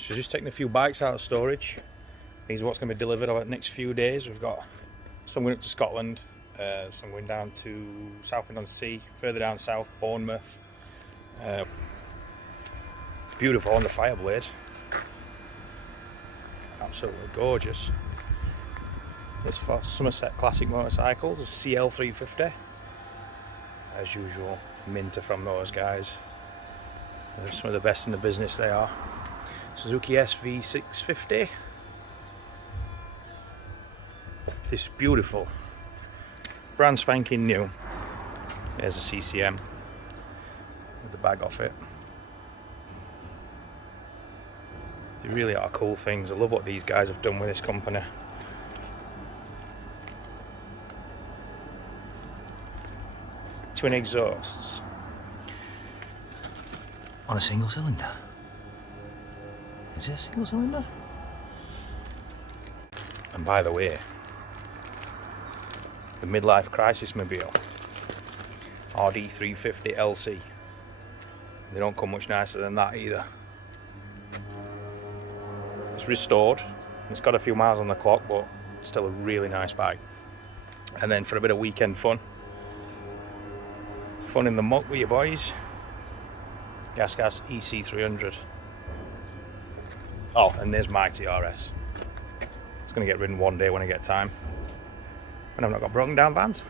So just taking a few bikes out of storage. These are what's going to be delivered over the next few days. We've got some going up to Scotland, some going down to Southend-on-Sea, further down south, Bournemouth. Beautiful on the Fireblade. Absolutely gorgeous. This for Somerset Classic Motorcycles, a CL350. As usual, minter from those guys. They're some of the best in the business, they are. Suzuki SV650. This beautiful, brand spanking new. There's a CCM with the bag off it. They really are cool things. I love what these guys have done with this company. Twin exhausts on a single cylinder. Is it a single cylinder? And by the way, the midlife crisis mobile, RD350 LC. They don't come much nicer than that either. It's restored. It's got a few miles on the clock, but still a really nice bike. And then for a bit of weekend fun in the muck with your boys, Gas EC300. Oh, and there's my TRS. It's going to get ridden one day when I get time, and I've not got broken down vans.